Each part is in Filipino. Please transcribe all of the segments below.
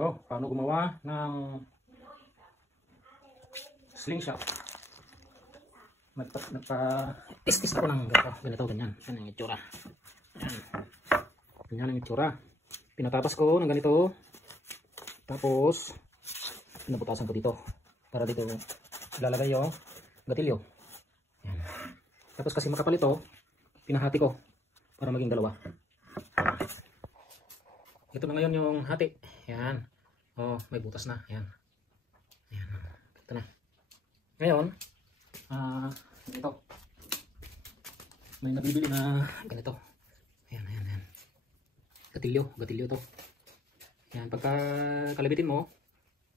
So, paano gumawa ng slingshot? Nagpa-test ako ng ganito, ganyan. Yan ang itsura. Yan. Ganyan ang itsura. Pinatapas ko ng ganito. Tapos, pinaputasan ko dito. Para dito ilalagay yung gatilyo. Yan. Tapos kasi makapal ito, pinahati ko para maging dalawa. Ito na ngayon yung hati. Yan. Oh, may butas na. Yan. Yan. Ito na. Ngayon, ito. May nabibili na ganito. Yan, yan, yan. Gatilyo. Gatilyo to. Yan. Pagka kalabitin mo,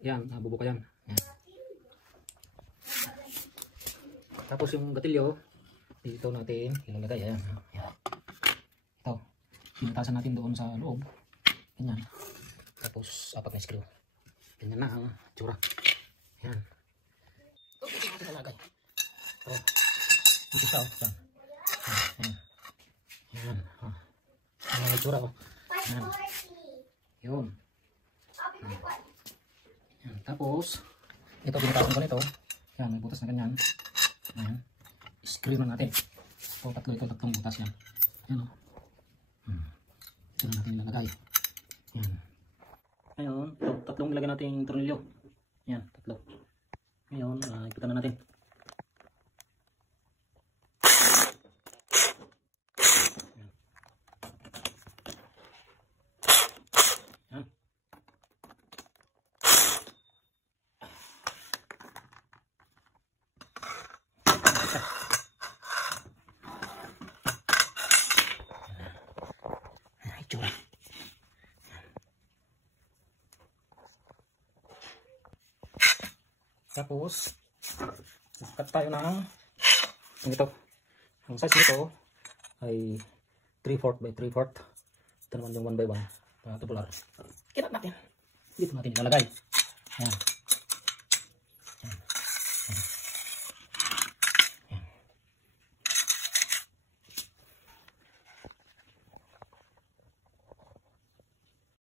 yan. Bubuka yan. Yan. Tapos yung gatilyo, dito natin ilalagay. Yan. Yan. Ito. Pinatasan natin doon sa loob. Ganyan. Tapos apat na screw. Ganyan na ang tsura. Yan. Ito dito natin ilalagay. Ito. Dito siya. Yan. Yan. Yan ang tsura. Yan. Yun. Yan. Tapos ito pinatasan ko nito. Yan. May butas na ganyan. Yan. Screw na natin. Ito tatlong butas yan. Yan o. Ito na natin ilalagay. Yan. Ngayon, tatlong nilagay natin tornilyo. Yan, tatlo. Ngayon, ikutan na natin. Yan. Yan. Itsura. Tapos, cut tayo ng ito. Ang size nito ay 3/4 by 3/4. Ito naman yung 1 by 1. Tubular. Kinat natin. Dito natin ilalagay. Ayan.